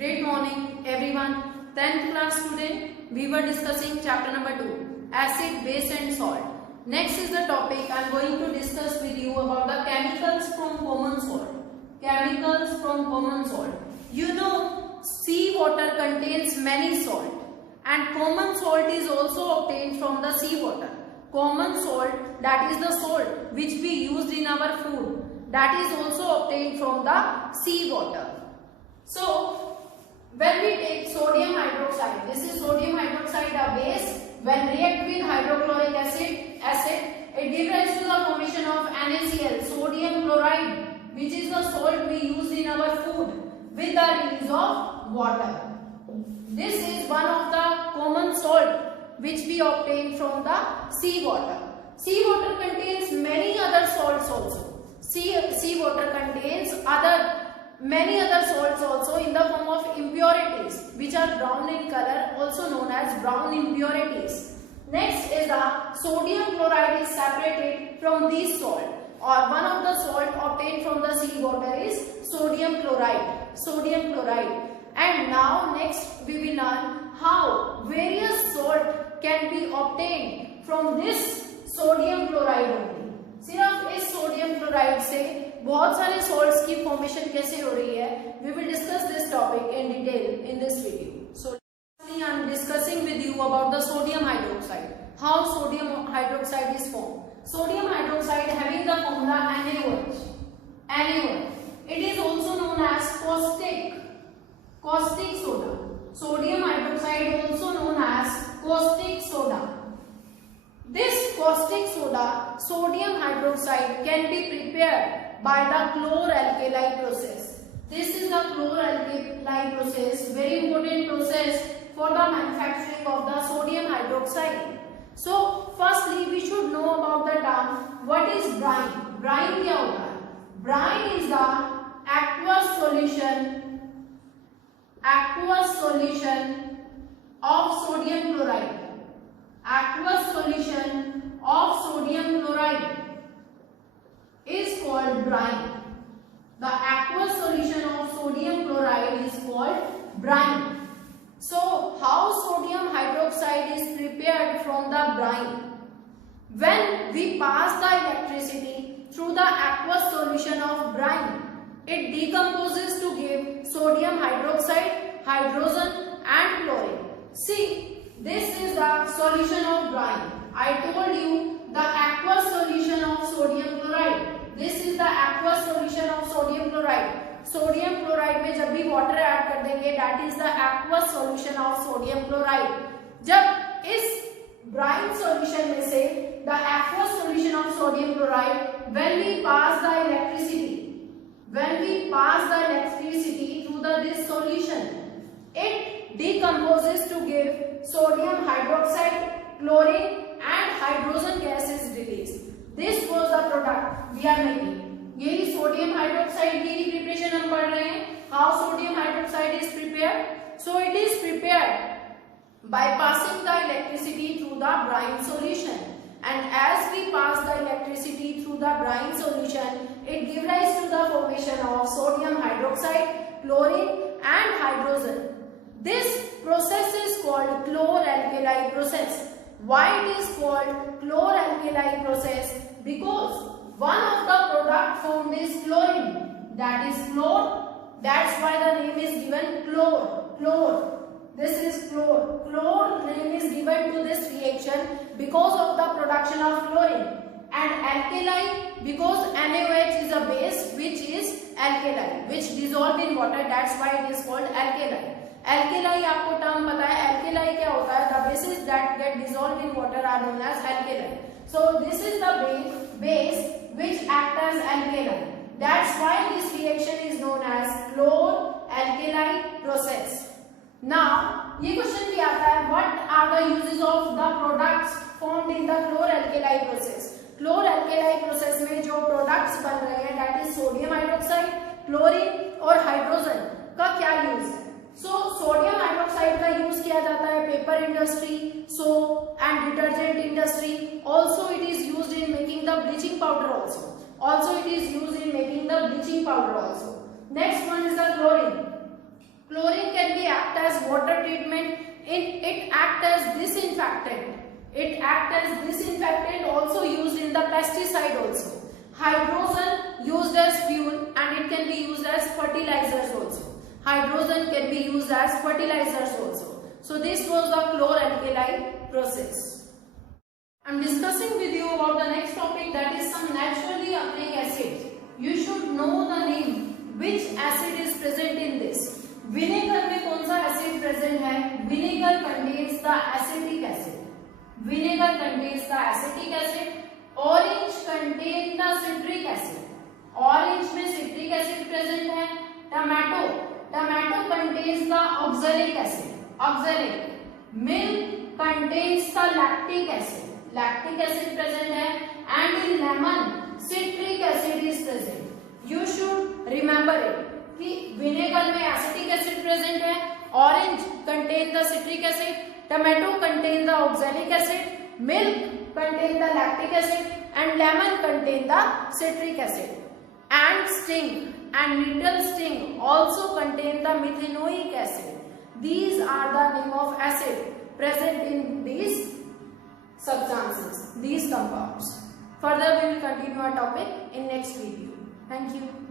Great morning everyone. 10th class student, we were discussing chapter number 2, acid, base and salt. Next is the topic I am going to discuss with you about the chemicals from common salt. Chemicals from common salt. You know, sea water contains many salt and common salt is also obtained from the sea water. Common salt, that is the salt which we used in our food, that is also obtained from the sea water. So, when we take sodium hydroxide, this is sodium hydroxide, a base. When react with hydrochloric acid, it gives rise to the formation of NaCl, sodium chloride, which is the salt we use in our food with the release of water. This is one of the common salt which we obtain from the sea water. Sea water contains many other salts also. Sea water contains many other salts also in the form of impurities which are brown in color, also known as brown impurities. Next is the sodium chloride is separated from these salt, or one of the salt obtained from the sea water is sodium chloride. Sodium chloride. And now next we will learn how various salt can be obtained from this sodium chloride only. सिर्फ इस sodium chloride से बहुत सारे salts की formation कैसे हो रही है, we will discuss this topic in detail in this video. So I am discussing with you about the sodium hydroxide. How sodium hydroxide is formed. Sodium hydroxide having the formula NaOH. NaOH. It is also known as caustic soda. Sodium hydroxide also known as caustic soda. This caustic soda, sodium hydroxide, can be prepared by the chloralkali process. This is the chloralkali process, very important process for the manufacturing of the sodium hydroxide. So, firstly, we should know about the term, what is brine? Brine क्या होता है? Brine is the aqueous solution of sodium chloride. Aqueous solution of sodium chloride is called brine. The aqueous solution of sodium chloride is called brine. So, how sodium hydroxide is prepared from the brine? When we pass the electricity through the aqueous solution of brine, it decomposes to give sodium hydroxide, hydrogen and chlorine. See, this is the solution of brine. I told you the aqueous solution of sodium chloride. This is the aqueous solution of sodium chloride. Sodium chloride में जब भी water add कर देंगे, that is the aqueous solution of sodium chloride. जब इस brine solution में से the aqueous solution of sodium chloride, when we pass the electricity through this solution, it decomposes to give sodium hydroxide, chlorine and hydrogen gas is released. This was the product we are making. यही sodium hydroxide की preparation हम पढ़ रहे हैं. How sodium hydroxide is prepared? So it is prepared by passing the electricity through the brine solution. And as we pass the electricity through the brine solution, it gives rise to the formation of sodium hydroxide, chlorine and hydrogen. This process is called chloralkali process. Why it is called chloralkali process? Because one of the product formed is chlorine. That is chlor. That's why the name is given chlor. This is chlor. Chlor name is given to this reaction because of the production of chlorine. And alkali because NaOH is a base which is alkali, which dissolve in water. That's why it is called alkali. Alkali आपको term पता है. Alkali क्या होता है? The bases that get dissolved in water are known as alkali. So this is the base which acts as alkali. That's why this reaction is known as chlor-alkali process. Now ये question भी आता है, what are the uses of the products formed in the chlor-alkali process? Chlor-alkali process में जो products बन रहे हैं, that is sodium hydroxide, chlorine और hydrogen का क्या use है? So sodium hydroxide का use किया जाता है paper industry, soap and detergent industry. Also it is used in making the bleaching powder also. Next one is the chlorine. Chlorine as water treatment. It act as disinfectant. It act as disinfectant, also used in the pesticide also. Hydrogen used as fuel, and it can be used as fertilizers also. Hydrogen can be used as fertilizers also. So this was the chloralkali process. I am discussing with you about the next topic, that is some naturally occurring acids. You should know the name, which acid is present in this. Vinegar में कौन सा acid present है? Vinegar contains the acetic acid. Vinegar contains the acetic acid. Orange contain the citric acid. Orange में citric acid present है. Tomato, tomato contains the oxalic acid. Oxalic. Milk contains the lactic acid. Lactic acid present है. And in lemon citric acid is present. You should remember it कि vinegar में acetic acid present है. Orange contain the citric acid. Tomato contain the oxalic acid. Milk contain the lactic acid and lemon contain the citric acid. Ant sting and needle sting also contain the methanoic acid. These are the name of acid present in these substances, these compounds. Further we will continue our topic in next video. Thank you.